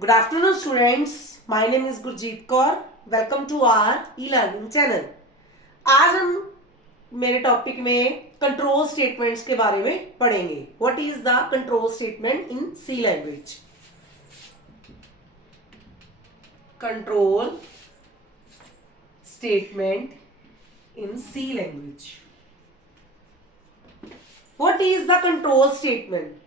Good afternoon, students. My name is Gurjeet Kaur. Welcome to our e-learning channel. आज हम मेरे topic में control statements के बारे में पढ़ेंगे. What is the control statement in C language? Control statement in C language. What is the control statement?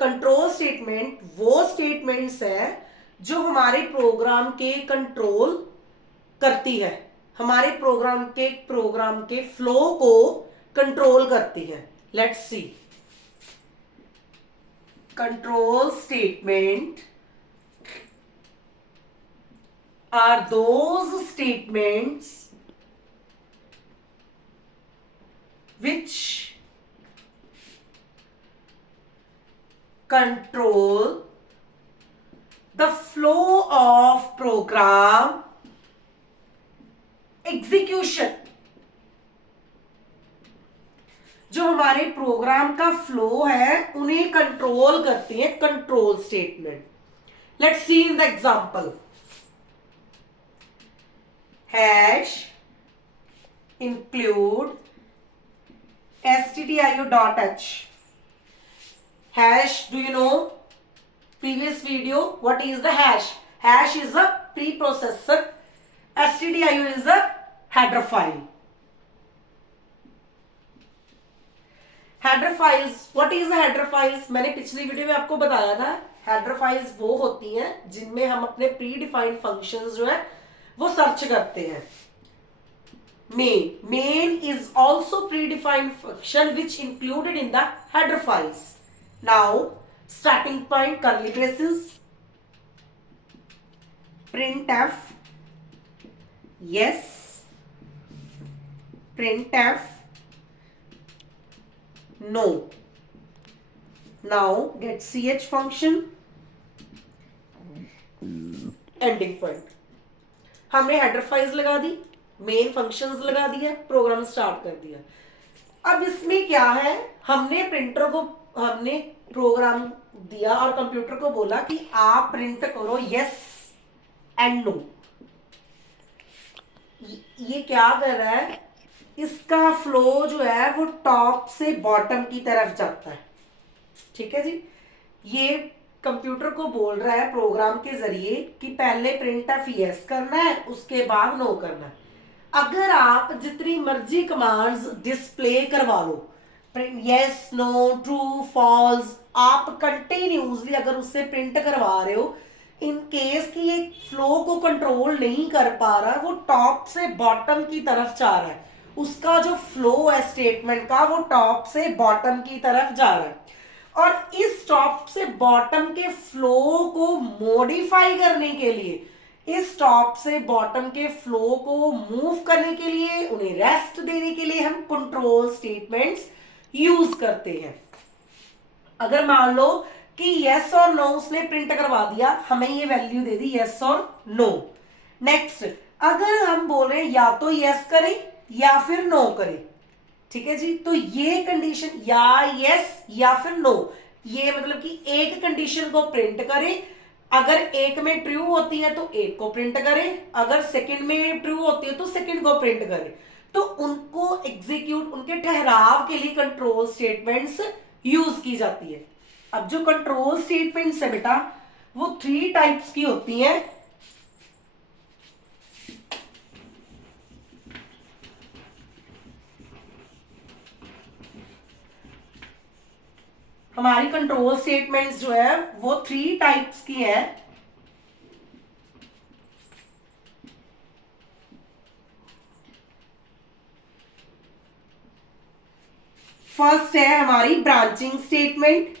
Control statement वो statements है जो हमारे प्रोग्राम के कंट्रोल करती है, हमारे प्रोग्राम के फ्लो को कंट्रोल करती है. Let's see. Control statement are those statements which control the flow of program execution. जो हमारे प्रोग्राम का फ्लो है उन्हें कंट्रोल करती है control statement. Let's see in the example. Hash include stdio.h. Hash, do you know previous video what is the hash? Hash is a preprocessor. stdio is a header file. Header files, what is the header files? मैंने पिछली video में आपको बताया था. header files वो होती हैं जिनमें हम अपने प्री डिफाइंड फंक्शंस जो है वो सर्च करते हैं. main is also predefined function which included in the header files. Now, starting point curly braces, printf, yes, printf, no. Now get ch function, ending point. हमने header files लगा दी, main functions लगा दिया, programme start कर दिया. अब इसमें क्या है, हमने प्रोग्राम दिया और कंप्यूटर को बोला कि आप प्रिंट करो यस एंड नो. ये क्या कर रहा है, इसका फ्लो जो है वो टॉप से बॉटम की तरफ जाता है. ठीक है जी. ये कंप्यूटर को बोल रहा है प्रोग्राम के जरिए कि पहले प्रिंट ऑफ यस करना है, उसके बाद नो करना है. अगर आप जितनी मर्जी कमांड्स डिस्प्ले करवा लो, यस नो ट्रू फॉल्स, आप कंटिन्यूसली अगर उससे प्रिंट करवा रहे हो, इन केस कि ये फ्लो को कंट्रोल नहीं कर पा रहा, वो टॉप से बॉटम की तरफ जा रहा है, उसका जो फ्लो है स्टेटमेंट का वो टॉप से बॉटम की तरफ जा रहा है. और इस टॉप से बॉटम के फ्लो को मॉडिफाई करने के लिए, इस टॉप से बॉटम के फ्लो को मूव करने के लिए, उन्हें रेस्ट देने के लिए हम कंट्रोल स्टेटमेंट्स यूज करते हैं. अगर मान लो कि यस और नो उसने प्रिंट करवा दिया, हमें ये वैल्यू दे दी यस और नो. नेक्स्ट, अगर हम बोल रहे हैं या तो यस करें या फिर नो करें, ठीक है जी, तो ये कंडीशन या यस या फिर नो, ये मतलब कि एक कंडीशन को प्रिंट करें. अगर एक में ट्रू होती है तो एक को प्रिंट करें, अगर सेकंड में ट्रू होती है तो सेकंड को प्रिंट करें. तो उनको एग्जीक्यूट, उनके ठहराव के लिए कंट्रोल स्टेटमेंट्स यूज की जाती है. अब जो कंट्रोल स्टेटमेंट्स है बेटा वो 3 टाइप्स की होती हैं. हमारी कंट्रोल स्टेटमेंट्स जो है वो 3 टाइप्स की है. फर्स्ट है हमारी ब्रांचिंग स्टेटमेंट,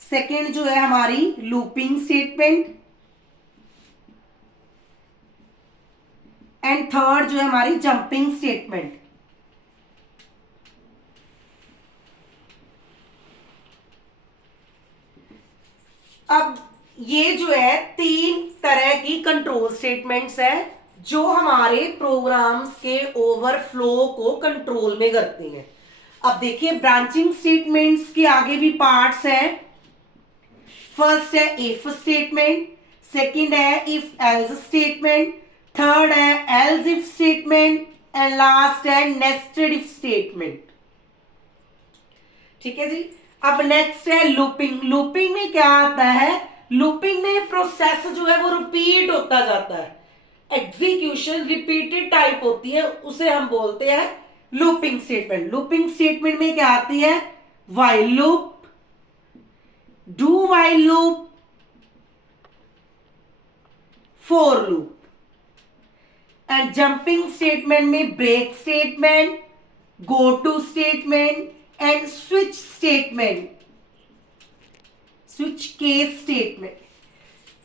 सेकेंड जो है हमारी लूपिंग स्टेटमेंट, एंड थर्ड जो है हमारी जंपिंग स्टेटमेंट. अब ये जो है 3 तरह की कंट्रोल स्टेटमेंट्स है जो हमारे प्रोग्राम्स के ओवरफ्लो को कंट्रोल में करती हैं. अब देखिए ब्रांचिंग स्टेटमेंट्स के आगे भी पार्ट्स हैं। फर्स्ट है इफ स्टेटमेंट, सेकंड है इफ एल्स स्टेटमेंट, थर्ड है else if statement and last है नेस्टेड इफ स्टेटमेंट। ठीक है जी। अब नेक्स्ट है लूपिंग। लूपिंग में क्या आता है, लूपिंग में प्रोसेस जो है वो रिपीट होता जाता है, एग्जीक्यूशन रिपीटेड टाइप होती है, उसे हम बोलते हैं लूपिंग स्टेटमेंट। लूपिंग स्टेटमेंट में क्या आती है, while loop, do while loop, for loop. And jumping statement में break statement, go to statement and switch statement, switch case statement.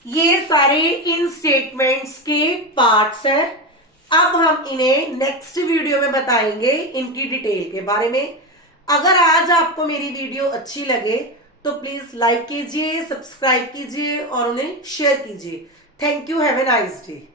ये सारे इन स्टेटमेंट्स के पार्ट्स हैं। अब हम इन्हें नेक्स्ट वीडियो में बताएंगे इनकी डिटेल के बारे में। अगर आज आपको मेरी वीडियो अच्छी लगे तो प्लीज लाइक कीजिए, सब्सक्राइब कीजिए और उन्हें शेयर कीजिए। Thank you, have a nice day.